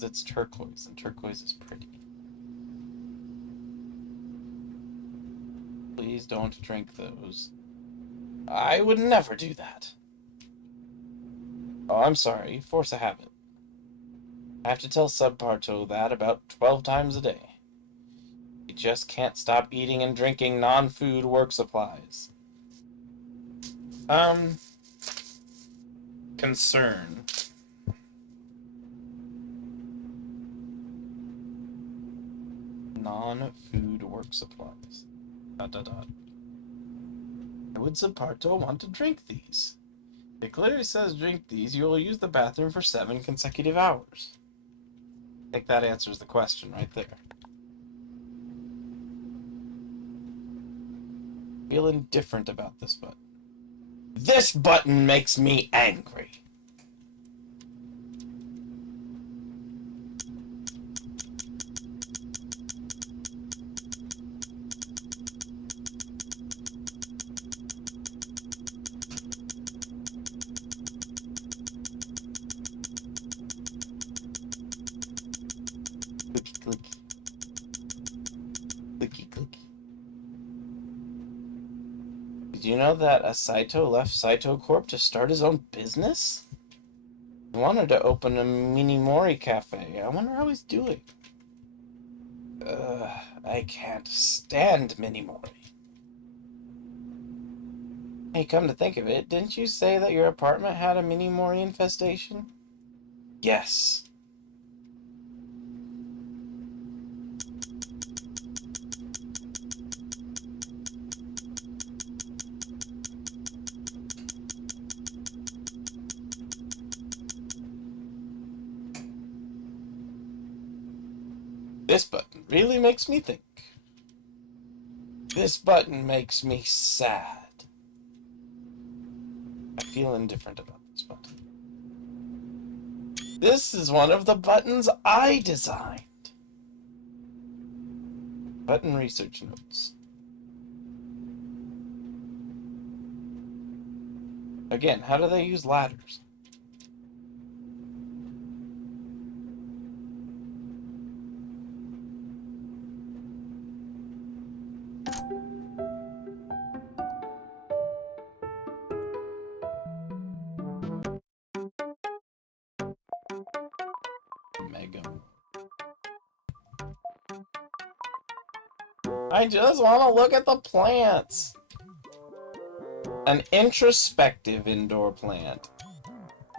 Because it's turquoise, and turquoise is pretty. Please don't drink those. I would never do that. Oh, I'm sorry. Force a habit. I have to tell Subparto that about 12 times a day. He just can't stop eating and drinking non-food work supplies. Concern. Non-food work supplies. ... Why would Subparto want to drink these? It clearly says drink these, you will use the bathroom for 7 consecutive hours. I think that answers the question right there. Feel indifferent about this button. This button makes me angry. Clicky clicky. Clicky clicky. Did you know that Saitou left Saitou Corp to start his own business? He wanted to open a mini Mori cafe. I wonder how he's doing. I can't stand mini Mori. Hey, come to think of it, didn't you say that your apartment had a mini Mori infestation? Yes. This button really makes me think. This button makes me sad. I feel indifferent about this button. This is one of the buttons I designed. Button research notes. Again, how do they use ladders? Mega. I just want to look at the plants. An introspective indoor plant.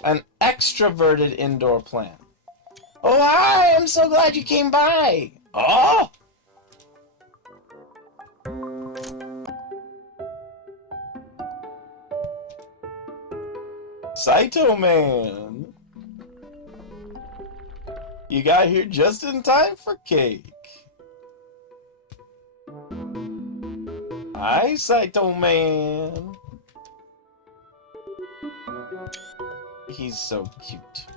An extroverted indoor plant. Oh, hi! I'm so glad you came by! Oh! Saitou Man! You got here just in time for cake. Hi, Saitou Man! He's so cute.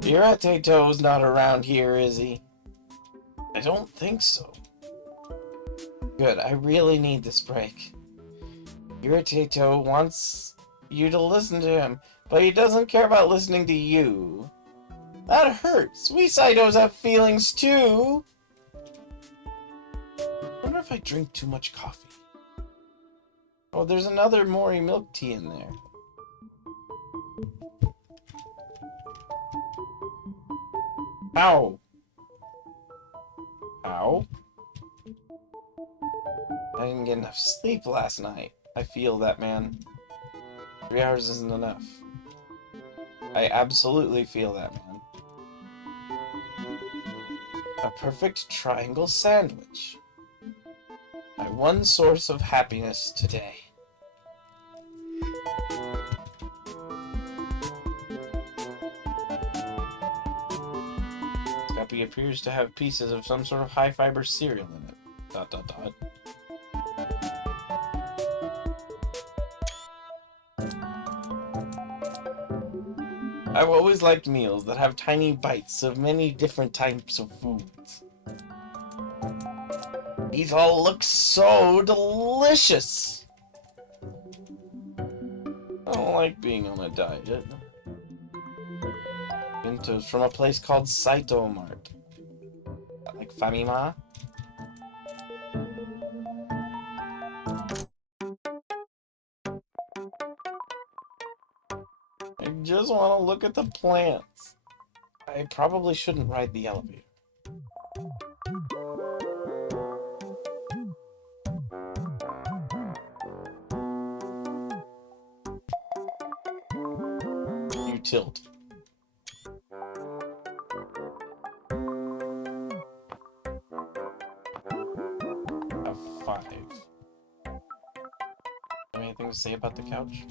Irateto's not around here, is he? I don't think so. Good, I really need this break. Irateto wants you to listen to him, but he doesn't care about listening to you. That hurts. We Saitos have feelings too. I wonder if I drink too much coffee. Oh, there's another Mori milk tea in there. Ow. Ow. I didn't get enough sleep last night. I feel that, man. 3 hours isn't enough. I absolutely feel that, man. A perfect triangle sandwich. My one source of happiness today. This copy appears to have pieces of some sort of high-fiber cereal in it. ... I've always liked meals that have tiny bites of many different types of foods. These all look so delicious! I don't like being on a diet. Bentos from a place called Saitou Mart. Like Famima? I just want to look at the plants. I probably shouldn't ride the elevator. You tilt. Have 5. Anything to say about the couch?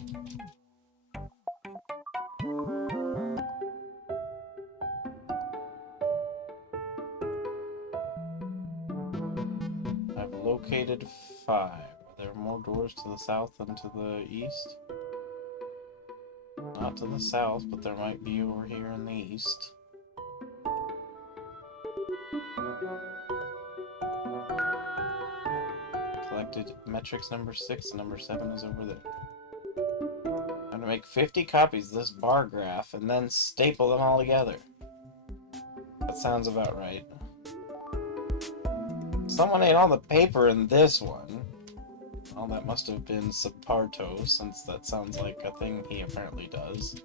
I've located 5. Are there more doors to the south than to the east? Not to the south, but there might be over here in the east. Collected metrics number 6 and number 7 is over there. I'm gonna make 50 copies of this bar graph and then staple them all together. That sounds about right. Someone ate all the paper in this one. Well, that must have been Saitou, since that sounds like a thing he apparently does.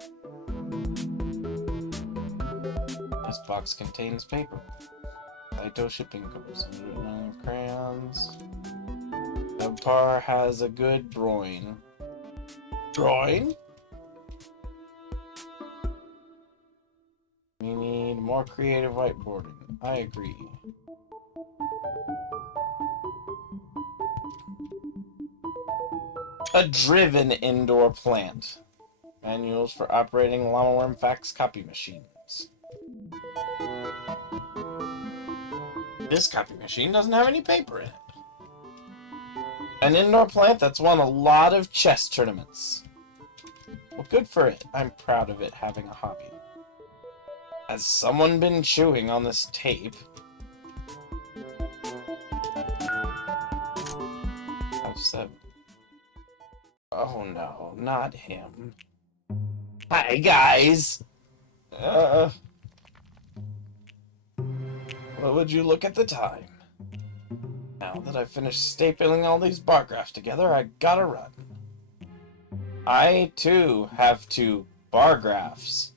This box contains paper. Saitou shipping codes. Crayons. Subpar has a good drawing. Drawing? We need more creative whiteboarding. I agree. A driven indoor plant. Manuals for operating llama-worm fax copy machines. This copy machine doesn't have any paper in it. An indoor plant that's won a lot of chess tournaments. Well, good for it. I'm proud of it having a hobby. Has someone been chewing on this tape? I've said... Oh no, not him. Hi, guys! What would you look at the time? Now that I've finished stapling all these bar graphs together, I gotta run. I, too, have 2 bar graphs.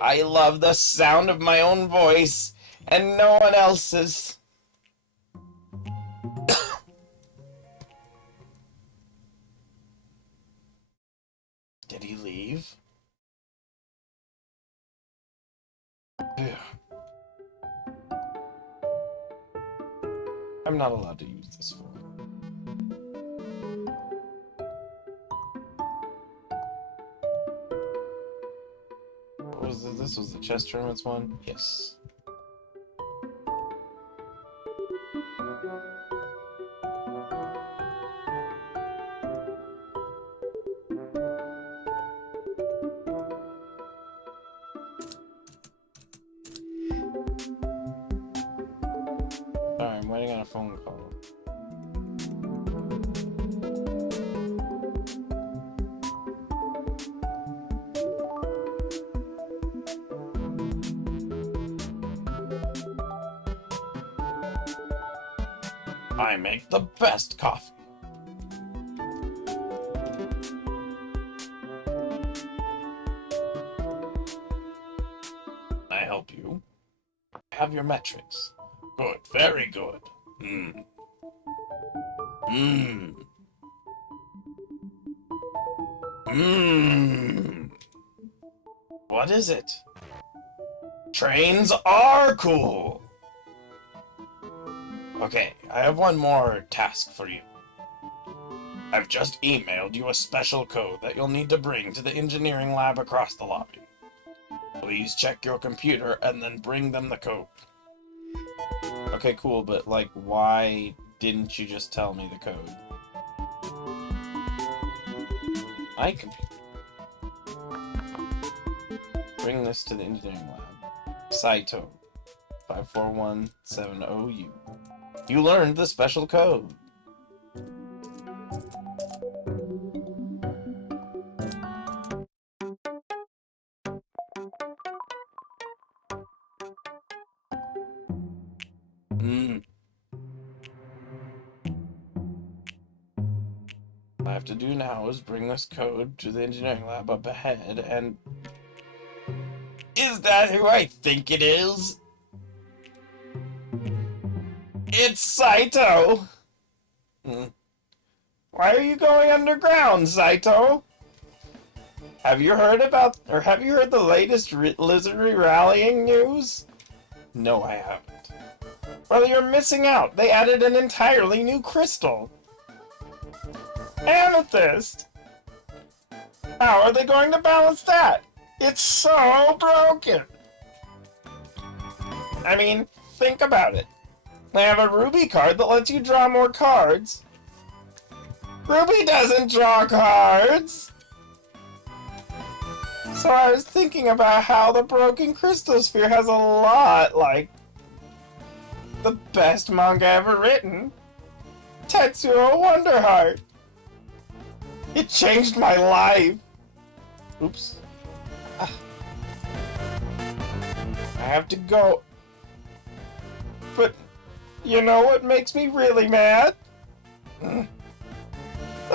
I love the sound of my own voice, and no one else's. Did he leave? I'm not allowed to use this phone. What was this? This was the chess tournaments one? Yes. Sorry, I'm waiting on a phone call. I make the best coffee. I help you. Have your metrics. Good, very good. What is it? Trains are cool! Okay, I have one more task for you. I've just emailed you a special code that you'll need to bring to the engineering lab across the lobby. Please check your computer and then bring them the code. Okay, cool, but, like, why didn't you just tell me the code? My computer. bring this to the engineering lab. Saitou, 54170U. You learned the special code. What I have to do now is bring this code to the engineering lab up ahead, and... Is that who I think it is? It's Saitou! Why are you going underground, Saitou? Have you heard the latest lizard rallying news? No, I haven't. Well, you're missing out. They added an entirely new crystal. Amethyst! How are they going to balance that? It's so broken! I mean, think about it. They have a Ruby card that lets you draw more cards. Ruby doesn't draw cards! So I was thinking about how the Broken Crystal Sphere has a lot like the best manga ever written, Tetsuo Wonderheart. It changed my life. Oops. I have to go. But you know what makes me really mad? The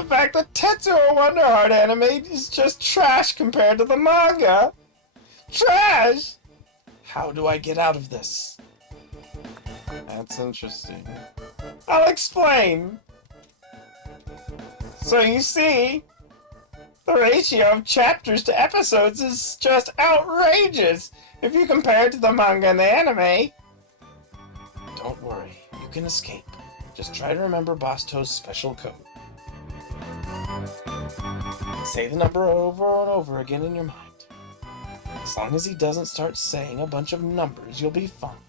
fact that Tetsuo Wonderheart anime is just trash compared to the manga. Trash! How do I get out of this? That's interesting. I'll explain. So you see, the ratio of chapters to episodes is just outrageous if you compare it to the manga and the anime. Don't worry, you can escape. Just try to remember Bostow's special code. Say the number over and over again in your mind. As long as he doesn't start saying a bunch of numbers, you'll be fine.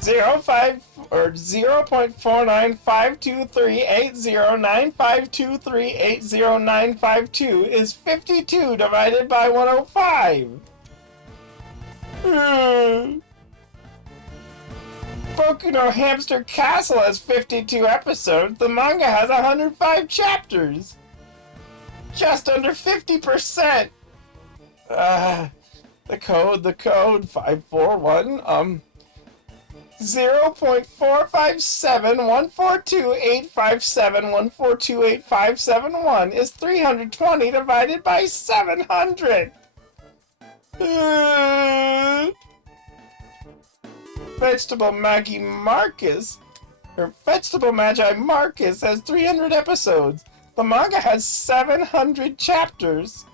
0.4952380952380952 is 52 divided by 105. Boku no Hamster Castle has 52 episodes. The manga has 105 chapters. Just under 50%. The code 541 0.457142857142851 is 320 divided by 700. Vegetable Magi Marcus has 300 episodes. The manga has 700 chapters.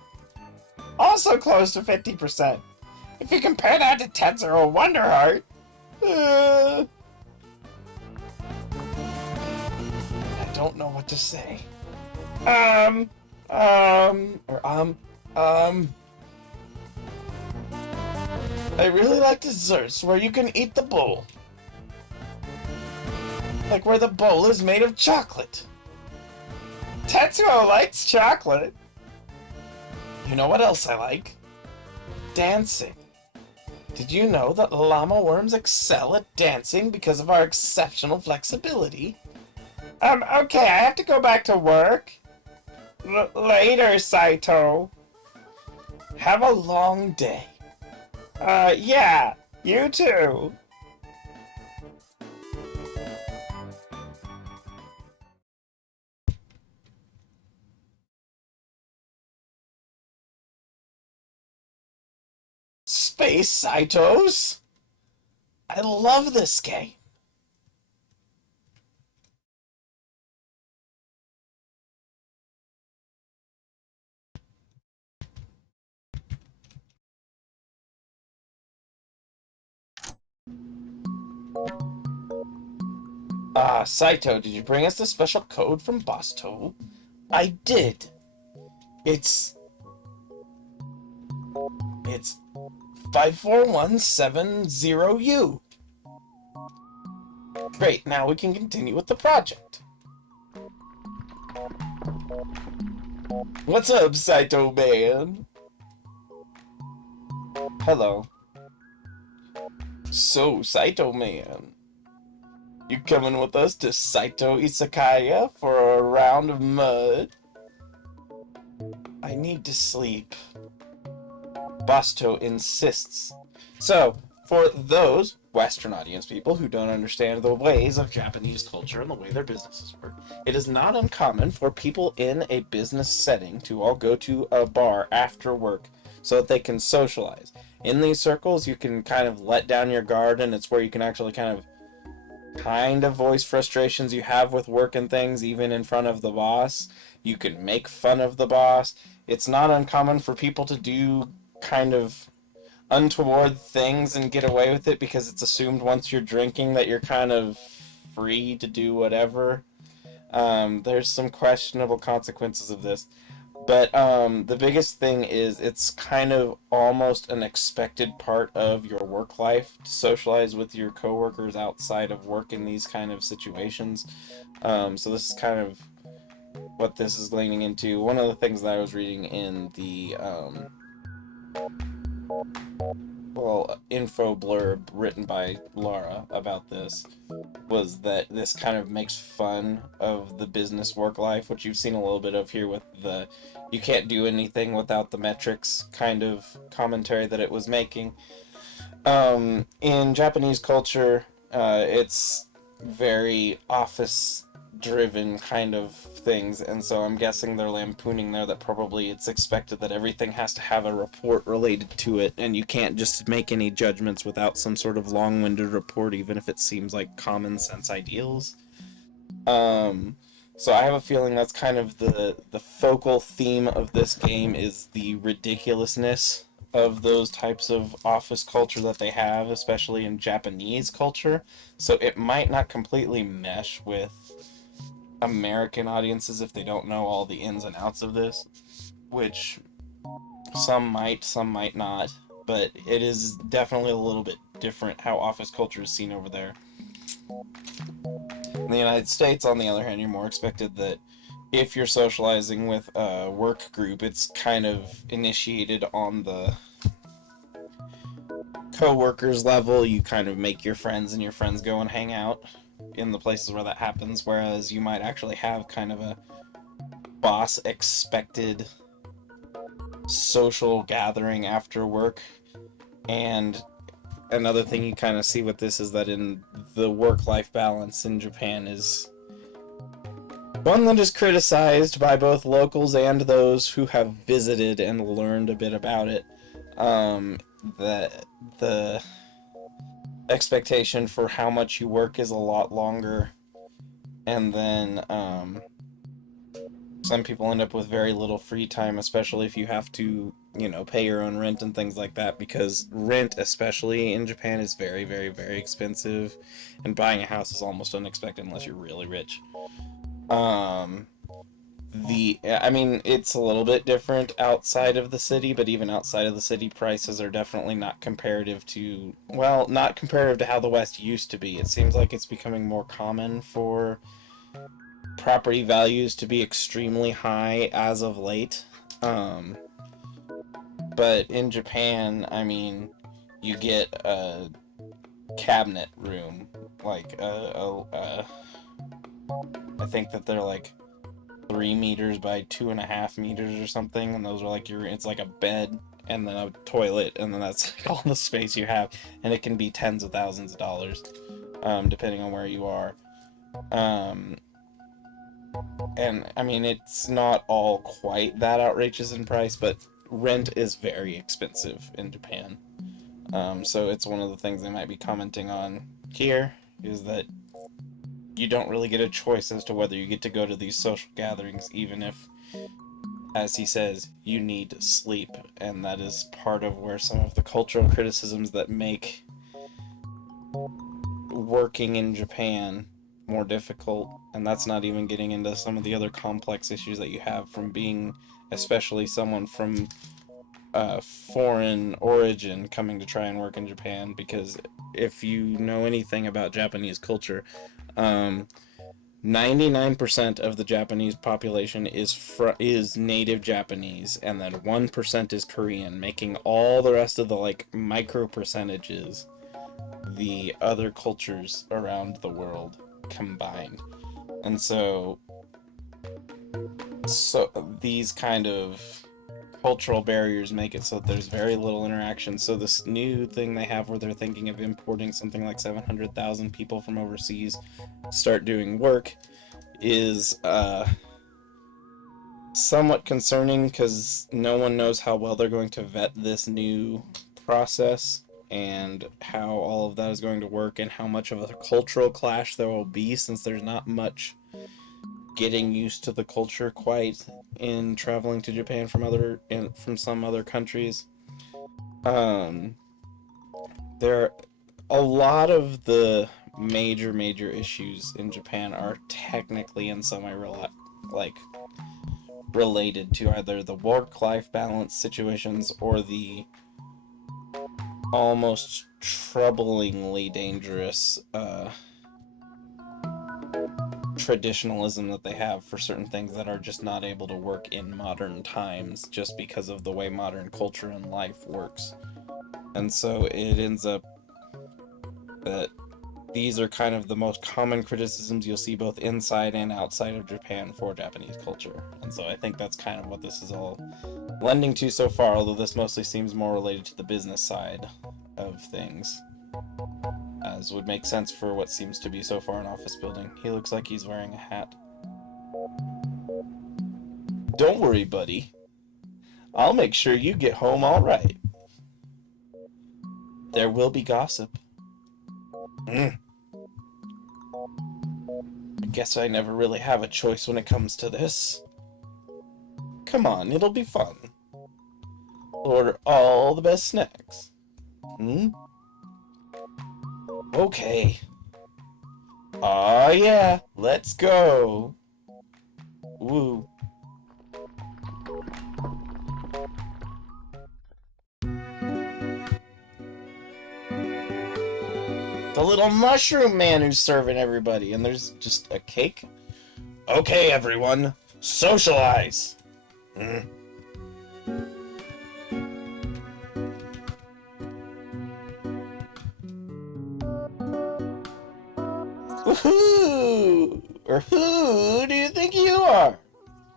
Also close to 50%. If you compare that to Tetsuo Wonderheart, I don't know what to say. I really like desserts where you can eat the bowl. Like where the bowl is made of chocolate. Tetsuo likes chocolate. You know what else I like? Dancing. Did you know that llama worms excel at dancing because of our exceptional flexibility? Okay, I have to go back to work. Later, Saitou. Have a long day. Yeah, you too. Space Saitous? I love this game. Saitou, did you bring us the special code from Bostow? I did. It's 54170U. Great, now we can continue with the project. What's up, Saitou man? Hello. So, Saitou man, you coming with us to Saitou Izakaya for a round of mud? I need to sleep. Basto insists. So, for those Western audience people who don't understand the ways of Japanese culture and the way their businesses work, it is not uncommon for people in a business setting to all go to a bar after work so that they can socialize. In these circles, you can kind of let down your guard, and it's where you can actually kind of voice frustrations you have with work and things, even in front of the boss. You can make fun of the boss. It's not uncommon for people to do kind of untoward things and get away with it because it's assumed once you're drinking that you're kind of free to do whatever. There's some questionable consequences of this. But the biggest thing is it's kind of almost an expected part of your work life to socialize with your coworkers outside of work in these kind of situations. So this is kind of what this is leaning into. One of the things that I was reading in the info blurb written by Laura about this was that this kind of makes fun of the business work life, which you've seen a little bit of here with the you can't do anything without the metrics kind of commentary that it was making. In Japanese culture, it's very office driven kind of things, and so I'm guessing they're lampooning there that probably it's expected that everything has to have a report related to it, and you can't just make any judgments without some sort of long-winded report, even if it seems like common sense ideals. So I have a feeling that's kind of the focal theme of this game is the ridiculousness of those types of office culture that they have, especially in Japanese culture. So it might not completely mesh with American audiences if they don't know all the ins and outs of this, which some might not, but it is definitely a little bit different how office culture is seen over there. In the United States, on the other hand, you're more expected that if you're socializing with a work group, it's kind of initiated on the co-workers level. You kind of make your friends and your friends go and hang out in the places where that happens, whereas you might actually have kind of a boss expected social gathering after work. And another thing you kind of see with this is that in the work-life balance in Japan is one that is criticized by both locals and those who have visited and learned a bit about it. That the expectation for how much you work is a lot longer, and then some people end up with very little free time, especially if you have to, pay your own rent and things like that, because rent, especially in Japan, is very, very, very expensive, and buying a house is almost unexpected unless you're really rich. It's a little bit different outside of the city, but even outside of the city, prices are definitely not comparative to, well, not comparative to how the West used to be. It seems like it's becoming more common for property values to be extremely high as of late. But in Japan, you get a cabinet room, like I think that they're like 3 meters by 2.5 meters or something, and those are like it's like a bed and then a toilet, and then that's like all the space you have, and it can be tens of thousands of dollars, depending on where you are. And it's not all quite that outrageous in price, but rent is very expensive in Japan. So it's one of the things they might be commenting on here, is that you don't really get a choice as to whether you get to go to these social gatherings, even if, as he says, you need sleep. And that is part of where some of the cultural criticisms that make working in Japan more difficult, and that's not even getting into some of the other complex issues that you have from being, especially someone from foreign origin coming to try and work in Japan, because if you know anything about Japanese culture, 99% of the Japanese population is native Japanese, and then 1% is Korean, making all the rest of the like micro percentages the other cultures around the world combined. And so these kind of cultural barriers make it so that there's very little interaction. So this new thing they have where they're thinking of importing something like 700,000 people from overseas to start doing work is somewhat concerning, because no one knows how well they're going to vet this new process and how all of that is going to work, and how much of a cultural clash there will be, since there's not much getting used to the culture quite in traveling to Japan from some other countries. There a lot of the major issues in Japan are technically in some way related to either the work-life balance situations or the almost troublingly dangerous traditionalism that they have for certain things that are just not able to work in modern times, just because of the way modern culture and life works. And so it ends up that these are kind of the most common criticisms you'll see both inside and outside of Japan for Japanese culture. And so I think that's kind of what this is all lending to so far, although this mostly seems more related to the business side of things, as would make sense for what seems to be so far an office building. He looks like he's wearing a hat. Don't worry, buddy. I'll make sure you get home all right. There will be gossip. I guess I never really have a choice when it comes to this. Come on, it'll be fun. Order all the best snacks. Okay. Aw, yeah, let's go. Woo. The little mushroom man who's serving everybody, and there's just a cake. Okay, everyone, socialize. Woohoo! Or who do you think you are?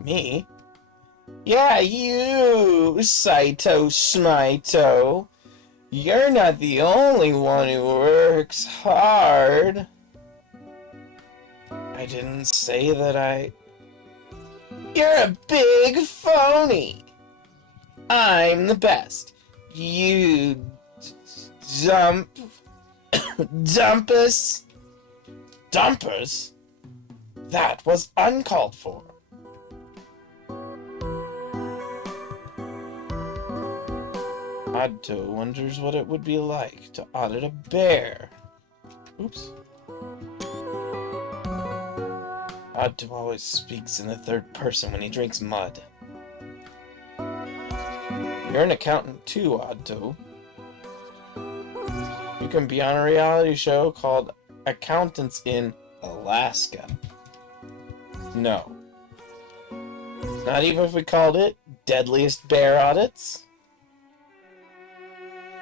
Me? Yeah, you, Saitou Smito. You're not the only one who works hard. I didn't say that You're a big phony. I'm the best. You dumpus. Dumpers? That was uncalled for. Saitou wonders what it would be like to audit a bear. Oops. Saitou always speaks in the third person when he drinks mud. You're an accountant too, Saitou. You can be on a reality show called Accountants in Alaska. No. Not even if we called it Deadliest Bear Audits?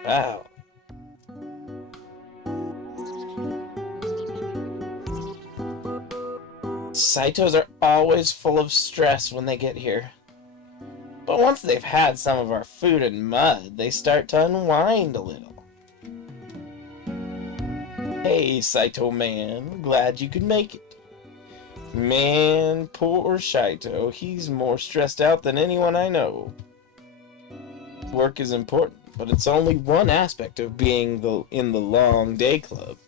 Wow. Saitos are always full of stress when they get here. But once they've had some of our food and mud, they start to unwind a little. Hey, Saitou man, glad you could make it. Man, poor Saitou, he's more stressed out than anyone I know. Work is important, but it's only one aspect of being in the long day club.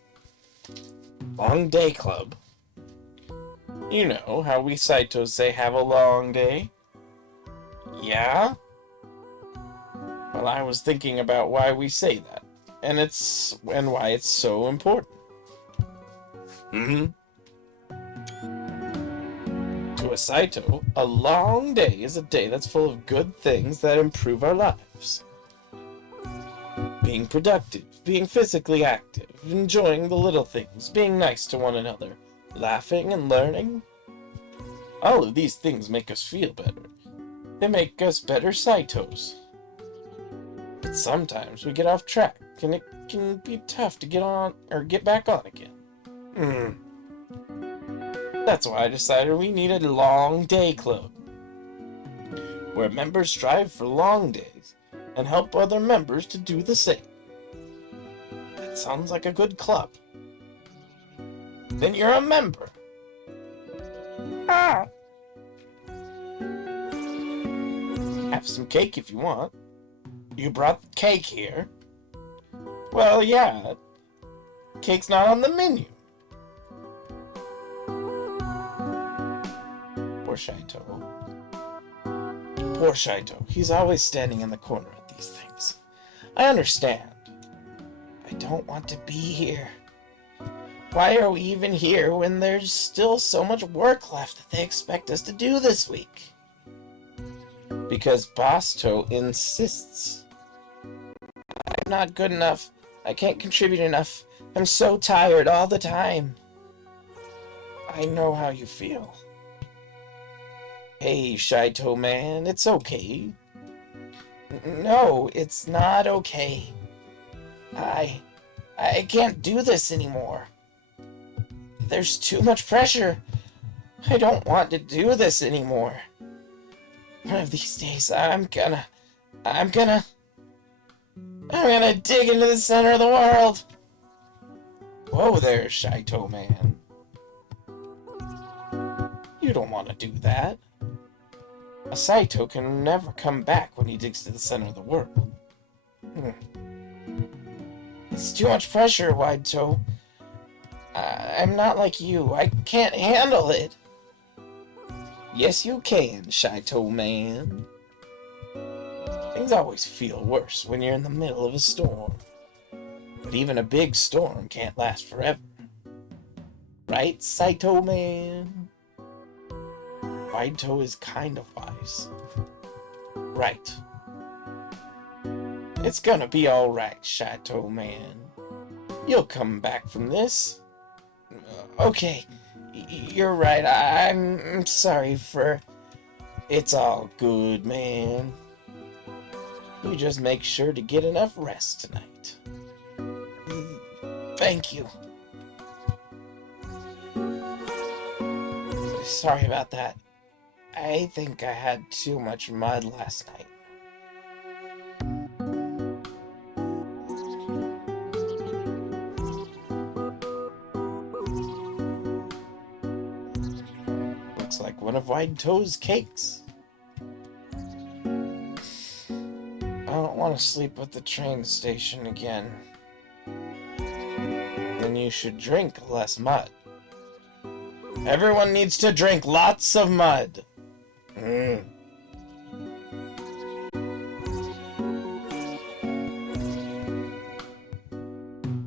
Long day club? You know how we Saitos say have a long day? Yeah? Well, I was thinking about why we say that, and why it's so important. To a Saitou, a long day is a day that's full of good things that improve our lives. Being productive, being physically active, enjoying the little things, being nice to one another, laughing and learning. All of these things make us feel better. They make us better Saitos. But sometimes we get off track, and it can be tough to get on or get back on again. That's why I decided we need a long day club, where members strive for long days and help other members to do the same. That sounds like a good club. Then you're a member. Ah. Have some cake if you want. You brought cake here. Well, yeah. Cake's not on the menu. Poor Saitou. Poor Saitou. He's always standing in the corner at these things. I understand. I don't want to be here. Why are we even here when there's still so much work left that they expect us to do this week? Because Bosto insists. I'm not good enough. I can't contribute enough. I'm so tired all the time. I know how you feel. Hey, Saitou man, it's okay. No, it's not okay. I can't do this anymore. There's too much pressure. I don't want to do this anymore. One of these days, I'm gonna dig into the center of the world. Whoa there, Saitou man. You don't want to do that. A Saitou can never come back when he digs to the center of the world. It's too much pressure, Wide Toe. I'm not like you. I can't handle it. Yes, you can, Saitou man. Things always feel worse when you're in the middle of a storm. But even a big storm can't last forever. Right, Saitou man? Wide Toe is kind of wise. Right. It's gonna be alright, Saitou man. You'll come back from this. Okay, you're right. I'm sorry for... It's all good, man. You just make sure to get enough rest tonight. Thank you. Sorry about that. I think I had too much mud last night. Looks like one of Wide Toe's cakes. I don't want to sleep at the train station again. Then you should drink less mud. Everyone needs to drink lots of mud.